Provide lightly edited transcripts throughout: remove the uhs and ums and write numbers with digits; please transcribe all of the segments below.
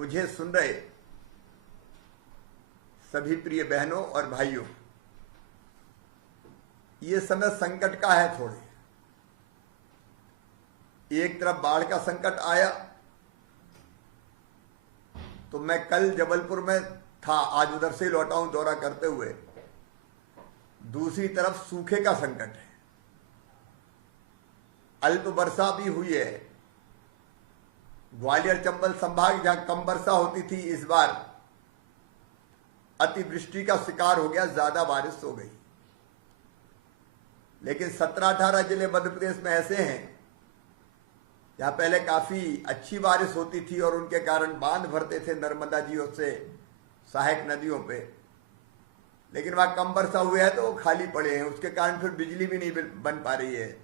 मुझे सुन रहे सभी प्रिय बहनों और भाइयों, ये समय संकट का है। थोड़े एक तरफ बाढ़ का संकट आया तो मैं कल जबलपुर में था, आज उधर से लौटा हूं दौरा करते हुए। दूसरी तरफ सूखे का संकट है, अल्प वर्षा भी हुई है। ग्वालियर चंबल संभाग जहां कम वर्षा होती थी, इस बार अतिवृष्टि का शिकार हो गया, ज्यादा बारिश हो गई। लेकिन 17-18 जिले मध्य प्रदेश में ऐसे हैं जहां पहले काफी अच्छी बारिश होती थी और उनके कारण बांध भरते थे नर्मदा जी से सहायक नदियों पे, लेकिन वहां कम वर्षा हुई है तो वो खाली पड़े हैं। उसके कारण फिर बिजली भी नहीं बन पा रही है,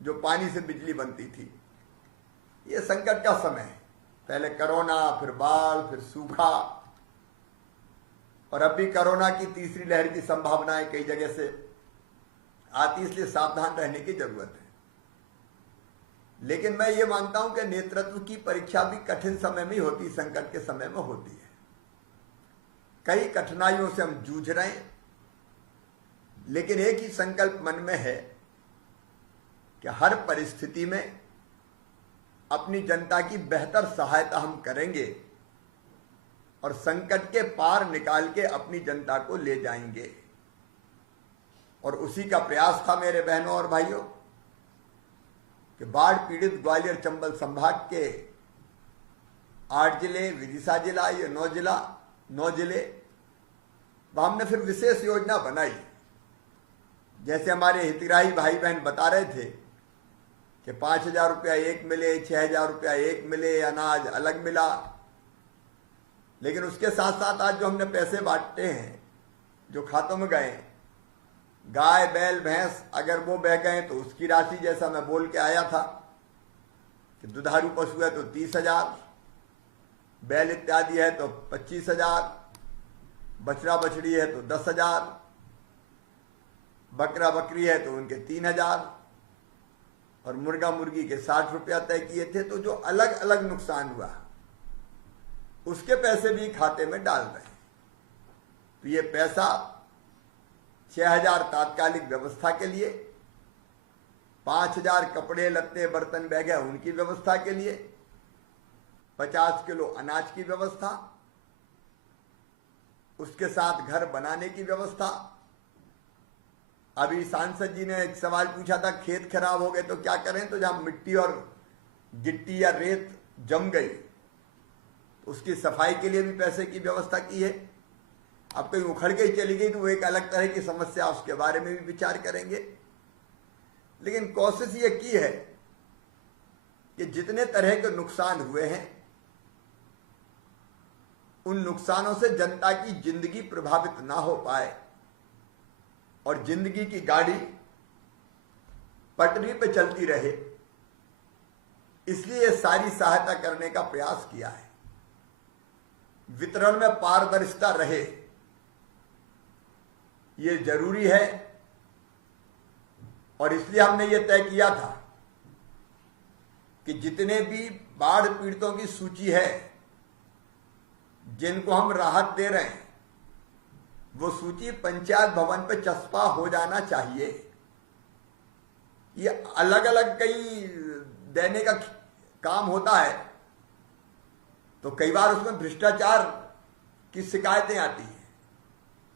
जो पानी से बिजली बनती थी। ये संकट का समय है, पहले कोरोना, फिर बाढ़, फिर सूखा, और अब भी कोरोना की तीसरी लहर की संभावनाएं कई जगह से आती, इसलिए सावधान रहने की जरूरत है। लेकिन मैं ये मानता हूं कि नेतृत्व की परीक्षा भी कठिन समय में होती, संकट के समय में होती है। कई कठिनाइयों से हम जूझ रहे हैं, लेकिन एक ही संकल्प मन में है कि हर परिस्थिति में अपनी जनता की बेहतर सहायता हम करेंगे और संकट के पार निकाल के अपनी जनता को ले जाएंगे। और उसी का प्रयास था मेरे बहनों और भाइयों कि बाढ़ पीड़ित ग्वालियर चंबल संभाग के 8 जिले, विदिशा जिला, ये 9 जिले, वह हमने फिर विशेष योजना बनाई। जैसे हमारे हितग्राही भाई बहन बता रहे थे कि 5,000 रुपया एक मिले, 6,000 रुपया एक मिले, अनाज अलग मिला। लेकिन उसके साथ साथ आज जो हमने पैसे बांटे हैं, जो खातों में गए, गाय, बैल, भैंस अगर वो बह गए तो उसकी राशि, जैसा मैं बोल के आया था कि दुधारू पशु है तो 30,000, बैल इत्यादि है तो 25,000, बछड़ा बछड़ी है तो 10,000, बकरा बकरी है तो उनके 3,000, और मुर्गा मुर्गी के 60 रुपया तय किए थे। तो जो अलग अलग नुकसान हुआ उसके पैसे भी खाते में डाल रहे हैं। तो ये पैसा 6,000 तात्कालिक व्यवस्था के लिए, 5,000 कपड़े लत्ते बर्तन बैग है उनकी व्यवस्था के लिए, 50 किलो अनाज की व्यवस्था, उसके साथ घर बनाने की व्यवस्था। अभी सांसद जी ने एक सवाल पूछा था, खेत खराब हो गए तो क्या करें, तो जहां मिट्टी और गिट्टी या रेत जम गई तो उसकी सफाई के लिए भी पैसे की व्यवस्था की है। अब कहीं उखड़ के ही चली गई तो वो एक अलग तरह की समस्या, उसके बारे में भी विचार करेंगे। लेकिन कोशिश ये की है कि जितने तरह के नुकसान हुए हैं उन नुकसानों से जनता की जिंदगी प्रभावित ना हो पाए और जिंदगी की गाड़ी पटरी पे चलती रहे, इसलिए सारी सहायता करने का प्रयास किया है। वितरण में पारदर्शिता रहे, ये जरूरी है, और इसलिए हमने ये तय किया था कि जितने भी बाढ़ पीड़ितों की सूची है जिनको हम राहत दे रहे हैं, वो सूची पंचायत भवन पे चस्पा हो जाना चाहिए। ये अलग अलग कई देने का काम होता है तो कई बार उसमें भ्रष्टाचार की शिकायतें आती हैं।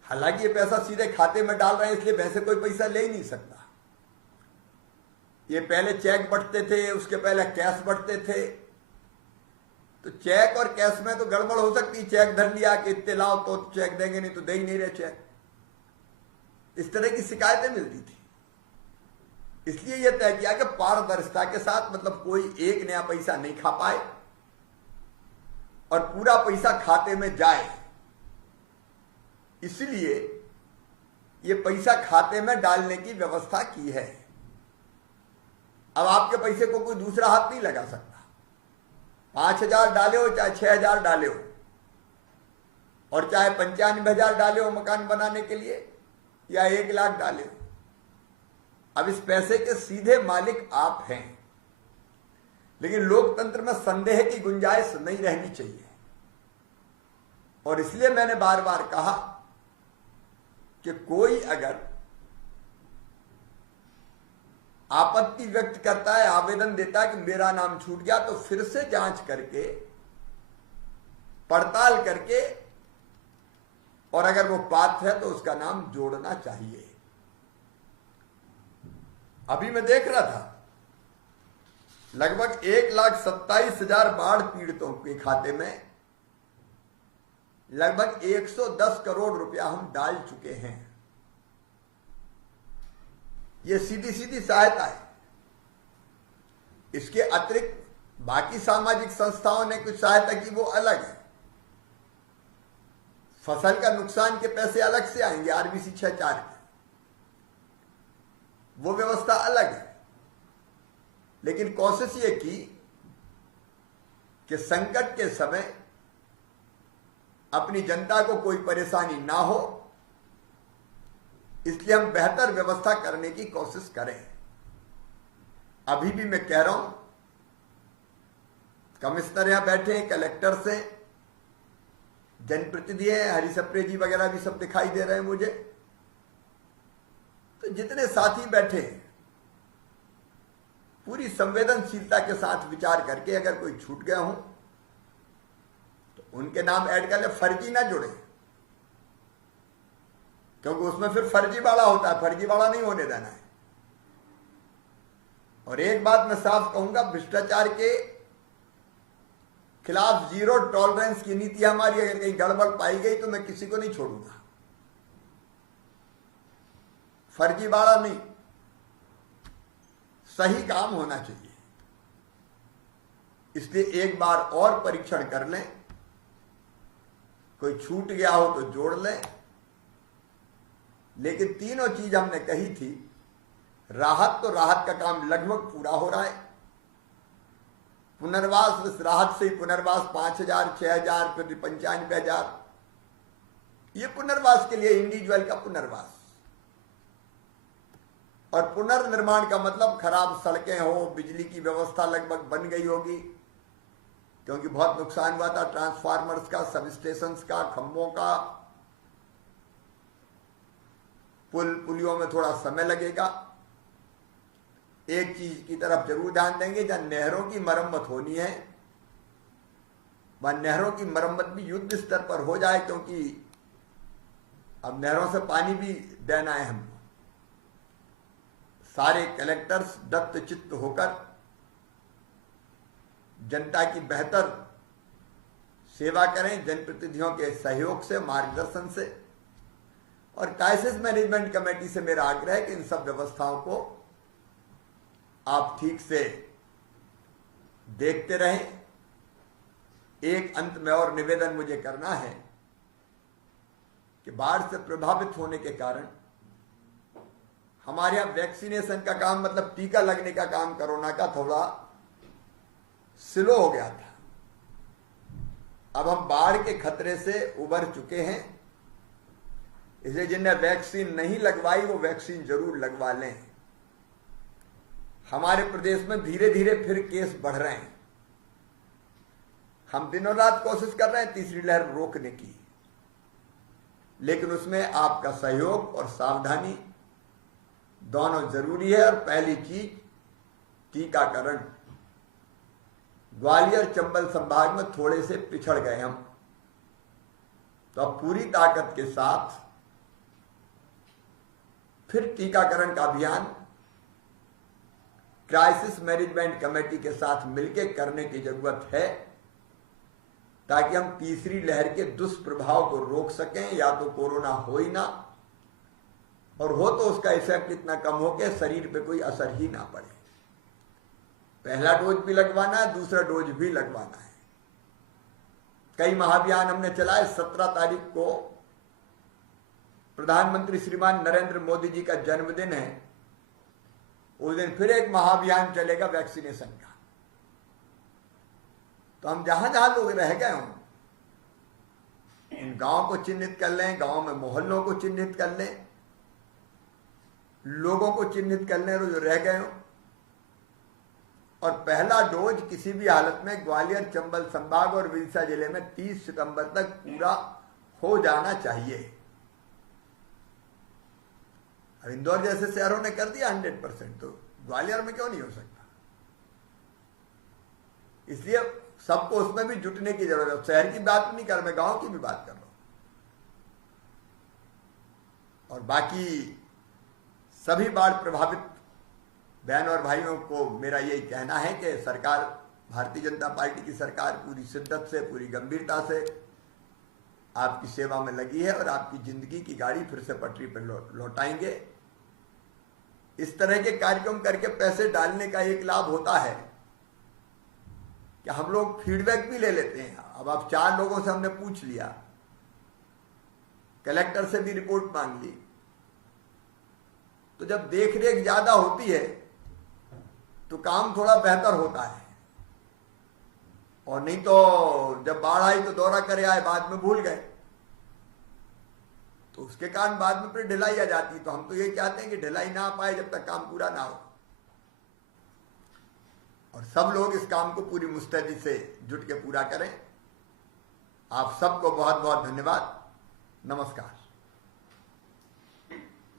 हालांकि ये पैसा सीधे खाते में डाल रहे हैं, इसलिए वैसे कोई पैसा ले ही नहीं सकता। ये पहले चेक बंटते थे, उसके पहले कैश बंटते थे, तो चेक और कैश में तो गड़बड़ हो सकती। चेक धर लिया कि इतने लाओ तो चेक देंगे, नहीं तो दे ही नहीं रहे चेक। इस तरह की शिकायतें मिलती थी। इसलिए यह तय किया कि पारदर्शिता के साथ, मतलब कोई एक नया पैसा नहीं खा पाए और पूरा पैसा खाते में जाए। इसलिए ये पैसा खाते में डालने की व्यवस्था की है। अब आपके पैसे को कोई दूसरा हाथ नहीं लगा सकता। 5,000 डाले हो चाहे 6,000 डाले हो, और चाहे 95,000 डाले हो मकान बनाने के लिए या 1 लाख डाले हो, अब इस पैसे के सीधे मालिक आप हैं। लेकिन लोकतंत्र में संदेह की गुंजाइश नहीं रहनी चाहिए। और इसलिए मैंने बार बार कहा कि कोई अगर आपत्ति व्यक्त करता है, आवेदन देता है कि मेरा नाम छूट गया, तो फिर से जांच करके, पड़ताल करके, और अगर वो पात्र है तो उसका नाम जोड़ना चाहिए। अभी मैं देख रहा था लगभग 1,27,000 बाढ़ पीड़ितों के खाते में लगभग 110 करोड़ रुपया हम डाल चुके हैं। ये सीधी सीधी सहायता है। इसके अतिरिक्त बाकी सामाजिक संस्थाओं ने कुछ सहायता की, वो अलग है। फसल का नुकसान के पैसे अलग से आएंगे, आरबीसी 6-4 के, वो व्यवस्था अलग है। लेकिन कोशिश ये की कि संकट के समय अपनी जनता को कोई परेशानी ना हो, इसलिए हम बेहतर व्यवस्था करने की कोशिश करें। अभी भी मैं कह रहा हूं, कमिश्नर यहां बैठे हैं, कलेक्टर से, जनप्रतिनिधि हैं, हरिसप्रे जी वगैरह भी सब दिखाई दे रहे हैं मुझे। तो जितने साथी बैठे हैं, पूरी संवेदनशीलता के साथ विचार करके अगर कोई छूट गया हो तो उनके नाम ऐड कर ले, फर्जी ना जुड़े, क्योंकि उसमें फिर फर्जीवाड़ा होता है, फर्जीवाड़ा नहीं होने देना है। और एक बात मैं साफ कहूंगा, भ्रष्टाचार के खिलाफ 0 टॉलरेंस की नीति हमारी। अगर कहीं गड़बड़ पाई गई तो मैं किसी को नहीं छोड़ूंगा, फर्जीवाड़ा नहीं, सही काम होना चाहिए। इसलिए एक बार और परीक्षण कर लें, कोई छूट गया हो तो जोड़ लें। लेकिन तीनों चीज हमने कही थी, राहत तो राहत का काम लगभग पूरा हो रहा है। पुनर्वास, इस राहत से पुनर्वास 5,000, 6,000, फिर 95,000, ये पुनर्वास के लिए इंडिविजुअल का पुनर्वास। और पुनर्निर्माण का मतलब खराब सड़कें हो, बिजली की व्यवस्था लगभग बन गई होगी, क्योंकि बहुत नुकसान हुआ था ट्रांसफार्मर्स का, सब स्टेशंस का, खंभों का। पुलियों में थोड़ा समय लगेगा। एक चीज की तरफ जरूर ध्यान देंगे, जहां नहरों की मरम्मत होनी है वहां नहरों की मरम्मत भी युद्ध स्तर पर हो जाए, क्योंकि अब नहरों से पानी भी देना है हमको। सारे कलेक्टर्स दत्तचित्त होकर जनता की बेहतर सेवा करें, जनप्रतिनिधियों के सहयोग से, मार्गदर्शन से। और क्राइसिस मैनेजमेंट कमेटी से मेरा आग्रह है कि इन सब व्यवस्थाओं को आप ठीक से देखते रहें। एक अंत में और निवेदन मुझे करना है कि बाढ़ से प्रभावित होने के कारण हमारे यहां वैक्सीनेशन का काम, मतलब टीका लगने का काम कोरोना का थोड़ा स्लो हो गया था। अब हम बाढ़ के खतरे से उबर चुके हैं, इसलिए जिन्हें वैक्सीन नहीं लगवाई वो वैक्सीन जरूर लगवा लें। हमारे प्रदेश में धीरे धीरे फिर केस बढ़ रहे हैं। हम दिनों रात कोशिश कर रहे हैं तीसरी लहर रोकने की, लेकिन उसमें आपका सहयोग और सावधानी दोनों जरूरी है। और पहली चीज टीकाकरण। ग्वालियर चंबल संभाग में थोड़े से पिछड़ गए हम, तो अब पूरी ताकत के साथ फिर टीकाकरण का अभियान क्राइसिस मैनेजमेंट कमेटी के साथ मिलकर करने की जरूरत है, ताकि हम तीसरी लहर के दुष्प्रभाव को रोक सकें। या तो कोरोना हो ही ना, और हो तो उसका इफेक्ट इतना कम हो कि शरीर पे कोई असर ही ना पड़े। पहला डोज भी लगवाना है, दूसरा डोज भी लगवाना है। कई महाअभियान हमने चलाए। 17 तारीख को प्रधानमंत्री श्रीमान नरेंद्र मोदी जी का जन्मदिन है, उस दिन फिर एक महाअभियान चलेगा वैक्सीनेशन का। तो हम जहां जहां लोग रह गए हों उन गांवों को चिन्हित कर लें, गांव में मोहल्लों को चिन्हित कर लें, लोगों को चिन्हित कर लें जो रह गए हों, और पहला डोज किसी भी हालत में ग्वालियर, चंबल संभाग और विदिशा जिले में 30 सितंबर तक पूरा हो जाना चाहिए। अब इंदौर जैसे शहरों ने कर दिया 100%, तो ग्वालियर में क्यों नहीं हो सकता? इसलिए सबको उसमें भी जुटने की जरूरत है। शहर की बात नहीं कर, मैं गांव की भी बात कर रहा हूं। और बाकी सभी बाढ़ प्रभावित बहन और भाइयों को मेरा यही कहना है कि सरकार, भारतीय जनता पार्टी की सरकार पूरी शिद्दत से, पूरी गंभीरता से आपकी सेवा में लगी है और आपकी जिंदगी की गाड़ी फिर से पटरी पर लौटाएंगे। इस तरह के कार्यक्रम करके पैसे डालने का एक लाभ होता है कि हम लोग फीडबैक भी ले लेते हैं। अब आप 4 लोगों से हमने पूछ लिया, कलेक्टर से भी रिपोर्ट मांग ली, तो जब देखरेख ज्यादा होती है तो काम थोड़ा बेहतर होता है। और नहीं तो जब बाढ़ आई तो दौरा करे आए, बाद में भूल गए, तो उसके कारण बाद में फिर ढिलाई आ जाती। तो हम तो ये चाहते हैं कि ढिलाई ना पाए जब तक काम पूरा ना हो, और सब लोग इस काम को पूरी मुस्तैदी से जुट के पूरा करें। आप सबको बहुत बहुत धन्यवाद। नमस्कार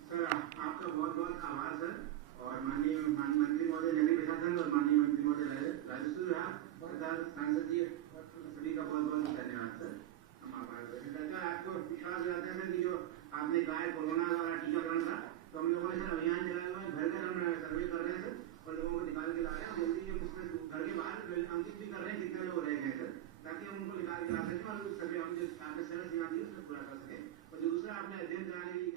सर, आपका बहुत बहुत आभार सर। और माननीय मंत्री महोदय नगर प्रशासन और माननीय मंत्री महोदय राजस्व विभाग, सांसद जी, सभी का बहुत बहुत धन्यवाद सर। हम आभार व्यक्त करते हैं। आपको विश्वास दिलाते हैं सर कि जो आपने कहा है कोरोना वाला टीकाकरण का, तो हम लोगों ने सर अभियान चलाया हुआ है, घर घर हम सर्वे कर रहे हैं सर, और लोगों को निकाल के ला रहे हैं। जल्दी जो घर के बाहर अंकित भी कर रहे हैं कितने लोग रह गए सर, ताकि हम उनको निकाल के ला सकें और सभी हम जो आपने सरल सीमा दी उसमें पूरा कर सकें। और जो दूसरा आपने अध्ययन कराने की